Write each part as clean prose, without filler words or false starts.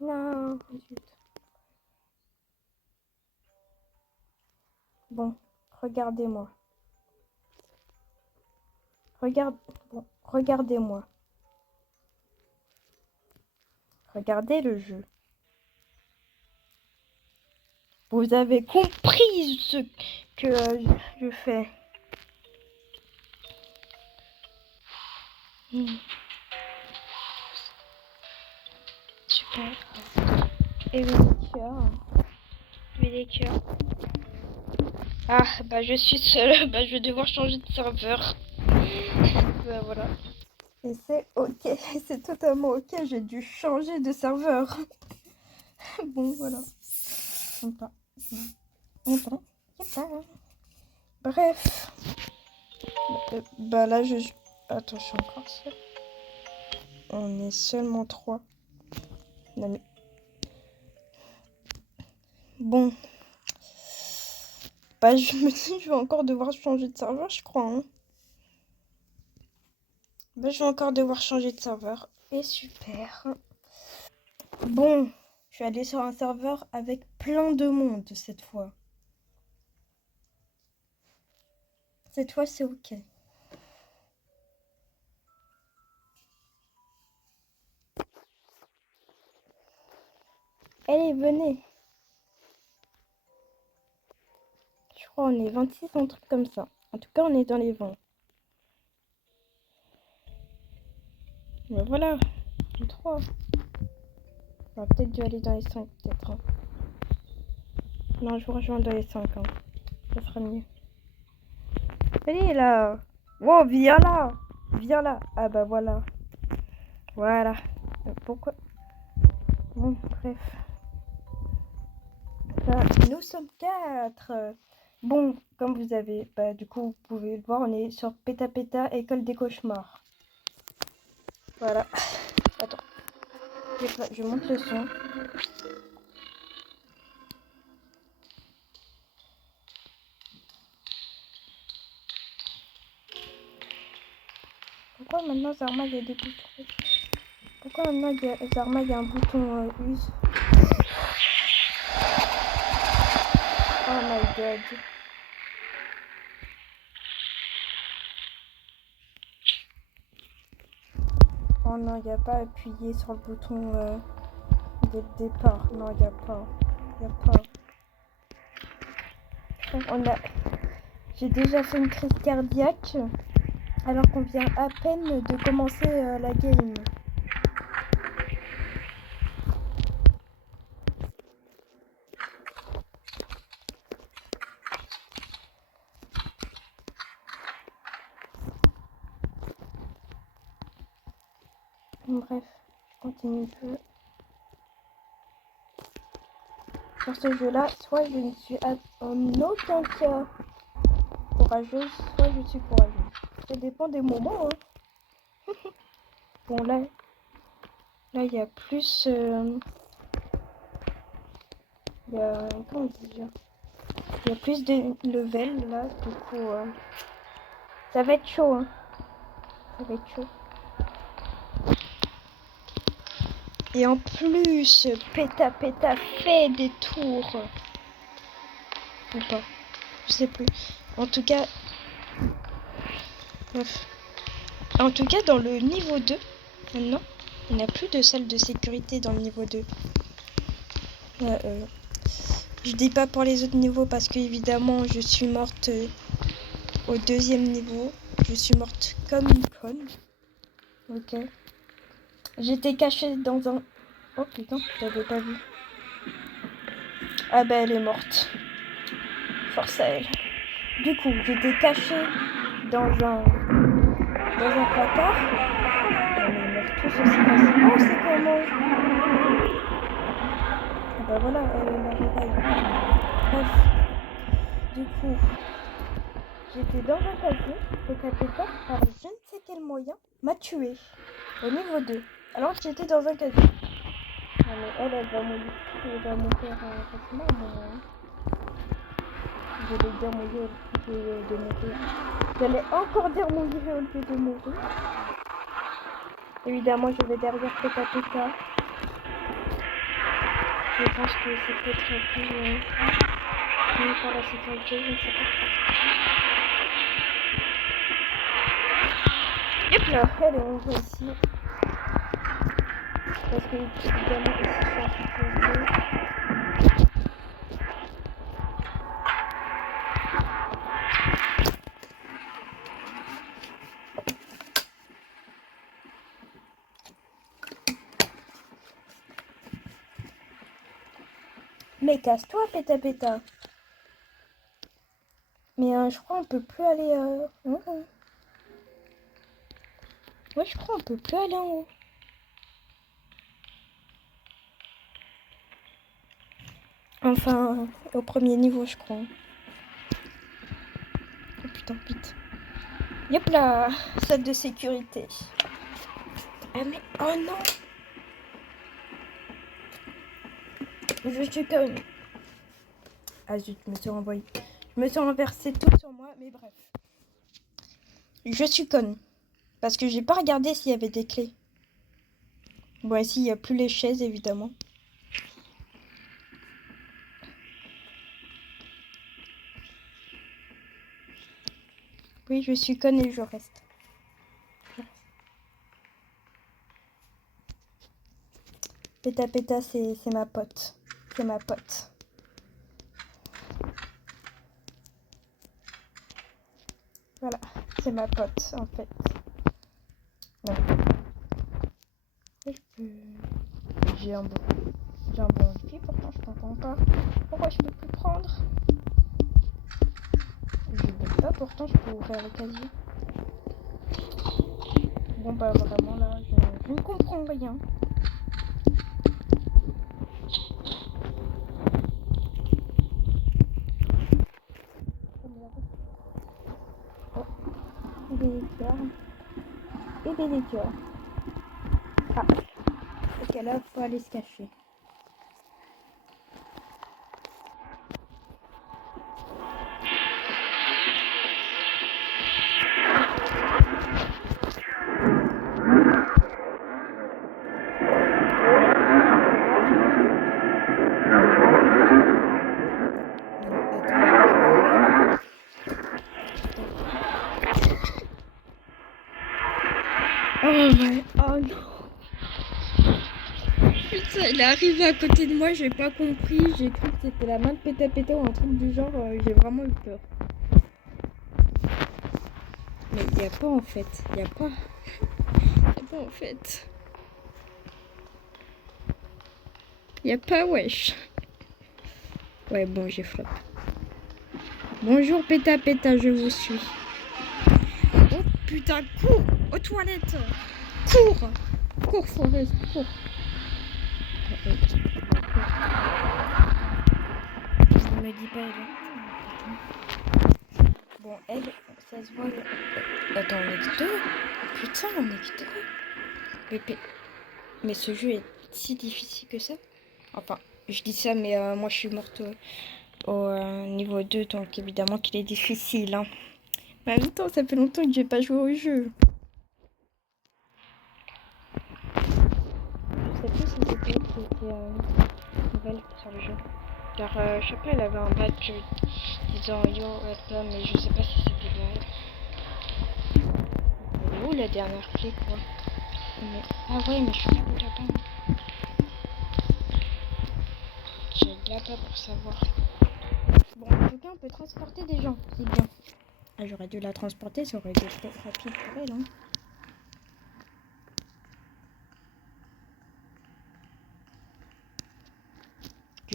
Non, zut. Bon, regardez-moi. Regardez-moi. Regardez le jeu. Vous avez compris ce que je fais. Super. Et les cœurs. Ah, bah je suis seule. Bah je vais devoir changer de serveur. Bah voilà. Et c'est ok, c'est totalement ok, j'ai dû changer de serveur. Bon, voilà. Sympa. Bref. Bah là, je... Attends, je suis encore seule. On est seulement 3. Non, mais... Bon. Bah, je me dis, je vais encore devoir changer de serveur, je crois. Hein. Bah, je vais encore devoir changer de serveur. Et super. Bon. Je suis allée sur un serveur avec plein de monde cette fois. Cette fois, c'est ok. Allez, venez. Je crois on est 26, un truc comme ça. En tout cas, on est dans les 20. Mais voilà, 3. On va peut-être dû aller dans les 5, peut-être. Hein. Non, je vous rejoins dans les 5. Hein. Ça sera mieux. Allez, là. Wow, viens là. Viens là. Ah bah voilà. Voilà. Pourquoi? Bon, bref. Là, nous sommes 4. Bon, comme vous avez... Bah, du coup, vous pouvez le voir, on est sur Péta Péta, école des cauchemars. Voilà. Attends. Je monte le son. Pourquoi maintenant Zarma il y a des boutons? Pourquoi maintenant Zarma il y a un bouton use? Oh my god. Oh non, il n'y a pas appuyé sur le bouton dès le départ. Non, il n'y a pas. Il n'y a pas. J'ai déjà fait une crise cardiaque alors qu'on vient à peine de commencer la game. Bref, je continue un peu. Sur ce jeu-là, soit je ne suis en aucun cas courageuse, soit je suis courageuse. Ça dépend des moments. Hein. Bon, là, il y a plus... il y a... Comment dire? Il y a plus de level, là. Du coup, ça va être chaud. Hein. Ça va être chaud. Et en plus, Péta Péta fait des tours. Ou pas. Je sais plus. En tout cas... Bref. En tout cas, dans le niveau 2, maintenant, il n'y a plus de salle de sécurité dans le niveau 2. Je dis pas pour les autres niveaux parce que évidemment je suis morte au deuxième niveau. Je suis morte comme une conne. Ok. J'étais cachée dans un... Oh putain, j'avais pas vu. Ah bah elle est morte. Force à elle. Du coup, j'étais cachée dans un placard. On est morts tous aussi facilement. Oh, c'est comment? Ah bah voilà, elle la réveille. Bref. Du coup, j'étais dans un casier. Péta par je ne sais quel moyen, m'a tué. Au niveau 2. Alors que j'étais dans un casier. Non mais elle va mourir. Elle va mourir facilement à un moment. Hein. Je vais dire mourir au lieu de mourir. J'allais encore dire mourir au lieu de mourir. Évidemment, je vais derrière Péta. Je pense que c'est peut-être plus mieux par la sécurité, je ne sais pas. Hop là, allez, on voit ici. Parce que évidemment ici je suis en sécurité. Mais casse-toi, péta péta. Mais je crois on peut plus aller... Ouais, je crois on peut plus aller en haut. Enfin, au premier niveau, je crois. Oh putain, vite. Yep là, salle de sécurité. Ah mais, oh non. Je suis conne. Ah zut, je me suis renvoyée. Je me suis renversée tout sur moi, mais bref. Je suis conne. Parce que j'ai pas regardé s'il y avait des clés. Bon, ici, il n'y a plus les chaises, évidemment. Oui, je suis conne et je reste. Péta péta, c'est ma pote. C'est ma pote. Voilà, c'est ma pote, en fait. Voilà. J'ai un bon pied, pourtant je t'entends pas. Pourquoi je peux plus prendre? Je veux pas, pourtant je peux ouvrir le casier. Bon bah vraiment là, je ne comprends rien. Oh, bébé des cœurs. Bébé des cœurs. Ah, ok là, faut aller se cacher. Oh ouais, oh non. Putain, il est arrivé à côté de moi, j'ai pas compris. J'ai cru que c'était la main de péta péta ou un truc du genre. J'ai vraiment eu peur. Mais il n'y a pas en fait. Il n'y a pas. Il n'y a pas en fait. Il n'y a pas, wesh. Ouais, bon, j'ai flop. Bonjour péta péta, je vous suis. Oh putain, cours aux toilettes. Cours. Cours, Forest, cours. Je me dis pas, elle. Bon, elle, ça se voit. Attends, on est que deux. Putain, on est que deux. Mais ce jeu est si difficile que ça. Enfin, je dis ça, mais moi je suis morte au niveau 2, donc évidemment qu'il est difficile. Hein. Mais en même temps, ça fait longtemps que j'ai pas joué au jeu. Je sais plus si c'était elle qui était nouvelle sur le jeu. Car je sais pas, elle avait un badge disant Yo, welcome, mais je sais pas si c'était bien elle. Elle est où la dernière clé, quoi? Mais... Ah ouais, mais je suis plus là-bas. J'ai de là-bas pour savoir. Bon, en tout cas, on peut transporter des gens, c'est bien. Ah, j'aurais dû la transporter, ça aurait été trop rapide pour elle, hein.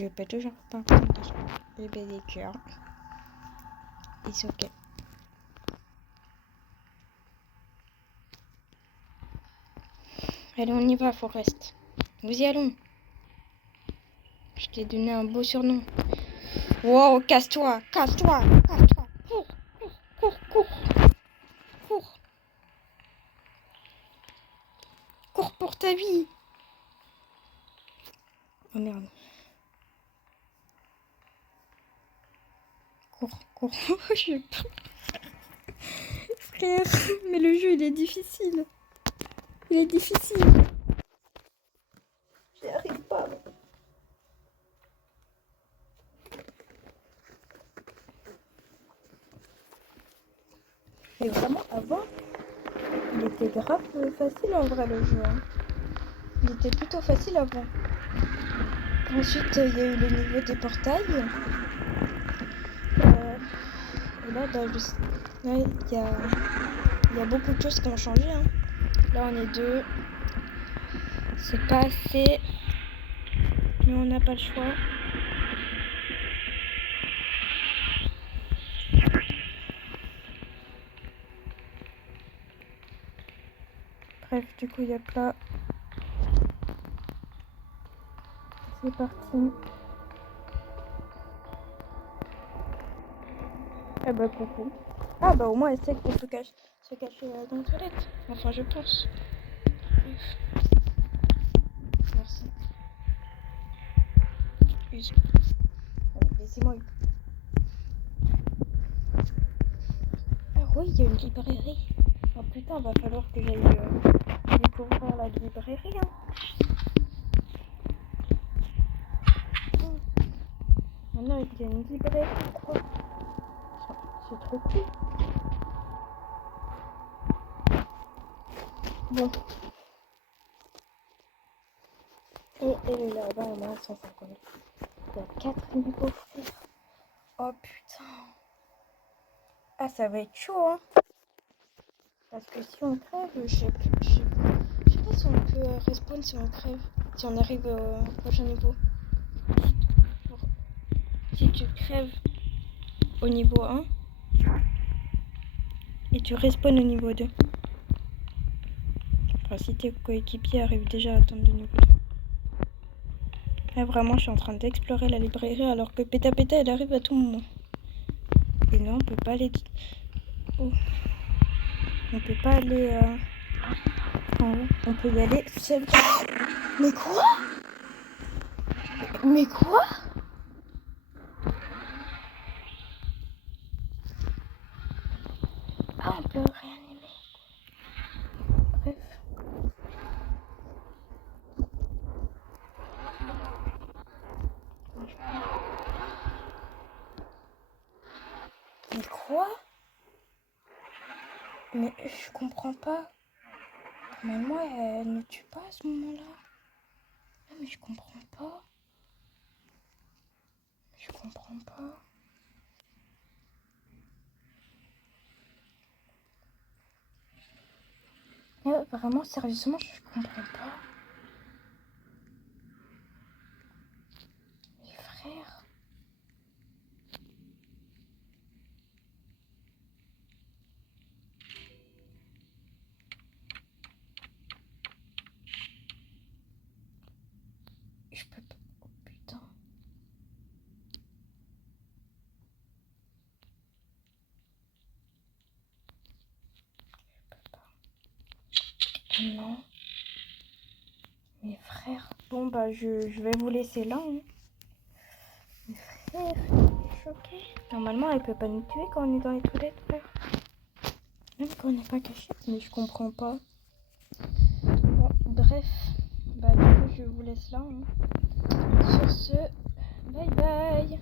Je peux toujours pas prendre bébé des cœurs. It's ok. Allez, on y va, Forest. Nous y allons. Je t'ai donné un beau surnom. Wow, casse-toi, casse-toi, casse-toi. Cours, cours, cours, cours. Cours. Cours pour ta vie. Oh merde. Cours, cours. Je... Frère, mais le jeu il est difficile. Il est difficile. J'y arrive pas. grave facile en vrai le jeu. Hein. Il était plutôt facile avant. Ensuite, il y a eu le niveau des portails. Et là, il y a beaucoup de choses qui ont changé. Hein. Là, on est 2. C'est pas assez. Mais on n'a pas le choix. Bref, du coup, il y a que là. C'est parti. Ah bah coucou. Ah bah au moins elle sait qu'on peut se cacher dans les toilettes. Enfin je pense. Bref. Merci. Laissez-moi. Ah oui, il y a une librairie. Oh putain, va falloir que j'aille découvrir la librairie. Hein. Maintenant il y a une librairie. C'est trop cool. Bon. Et là-bas, on a 150 000. Il y a 4 niveaux, frère. Oh putain. Ah, ça va être chaud, hein. Parce que si on crève, je sais pas si on peut respawn si on crève. Si on arrive au prochain niveau. Si tu crèves au niveau 1 et tu respawns au niveau 2. Enfin, si tes coéquipiers arrivent déjà à atteindre le niveau 2. Là, vraiment, je suis en train d'explorer la librairie alors que Péta Péta, elle arrive à tout moment. Et non, on peut pas aller... Oh. On peut pas aller en haut. On peut y aller seul. Mais quoi? Mais quoi? Ah, on peut réanimer. Bref. Mais quoi? Mais je comprends pas. Normalement, elle ne tue pas à ce moment-là. Non, mais je comprends pas. Je comprends pas. Vraiment, sérieusement, je comprends pas. Mes frères. Je peux pas. Oh putain. Je peux pas. Non. Mes frères. Bon, bah, je vais vous laisser là. Hein. Mes frères, je suis choquée. Normalement, elle peut pas nous tuer quand on est dans les toilettes, frère. Même quand on n'est pas caché. Mais je comprends pas. Bon, bref. Bah, du coup, je vous laisse là. Hein. Sur ce, bye bye.